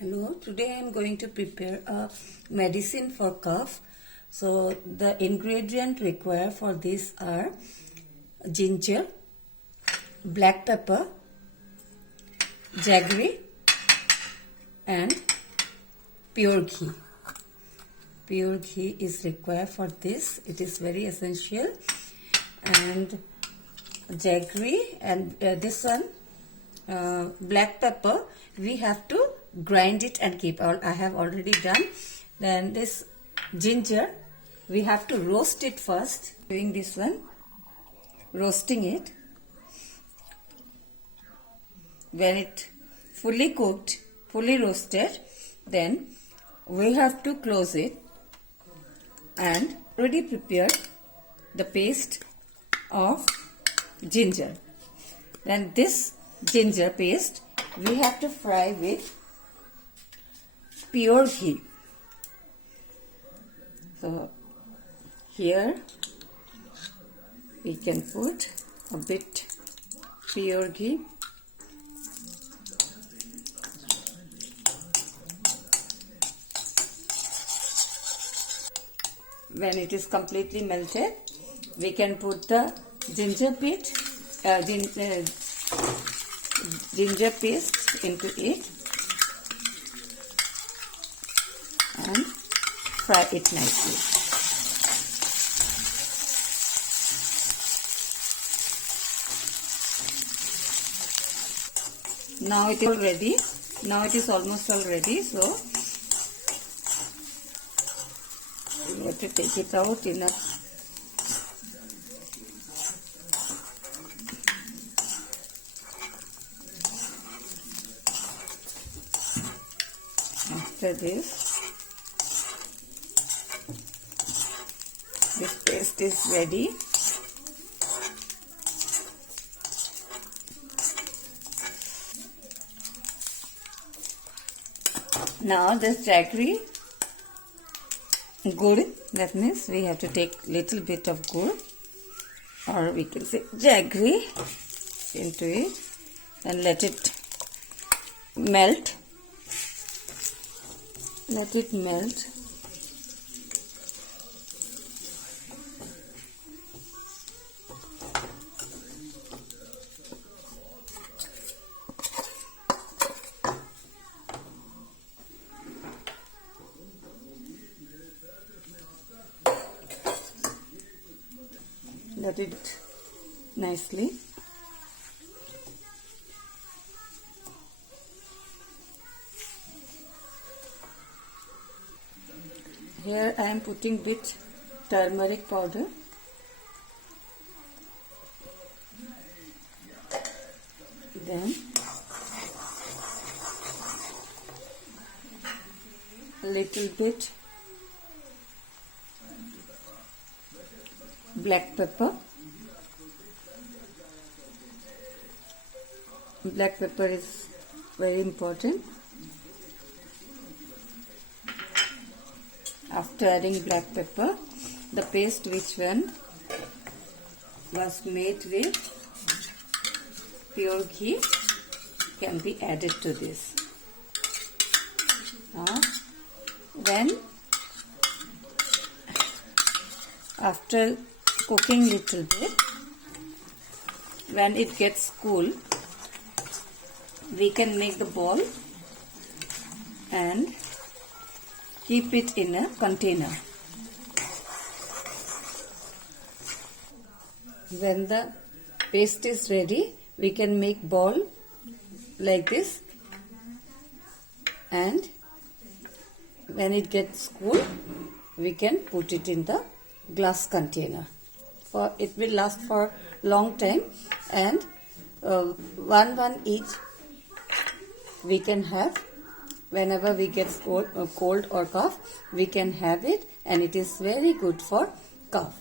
Hello, today I am going to prepare a medicine for cough. So the ingredient required for this are ginger, black pepper, jaggery and pure ghee. Pure ghee is required for this. It is very essential. And jaggery and this one black pepper, we have to grind it and keep. I have already done. Then this ginger, we have to roast it first. Doing this one, roasting it. When it fully cooked, fully roasted, then we have to close it and already prepared the paste of ginger. Then this ginger paste we have to fry with pure ghee. So here we can put a bit pure ghee. When it is completely melted, we can put the ginger paste into it and fry it nicely. Now it is ready. Now it is almost all ready. So we have to take it out in a after this paste is ready. Now this jaggery gur, that means we have to take little bit of gur, or we can say jaggery, into it and let it melt. Let it melt. Let it nicely. Here I am putting bit turmeric powder. Then a little bit black pepper. Black pepper is very important. After adding black pepper, the paste which one was made with pure ghee can be added to this. Now, after cooking little bit, when it gets cool, we can make the ball and keep it in a container. When the paste is ready, we can make ball like this, and when it gets cool, we can put it in the glass container. For it will last for long time, and one each we can have. Whenever we get cold or cough, we can have it, and it is very good for cough.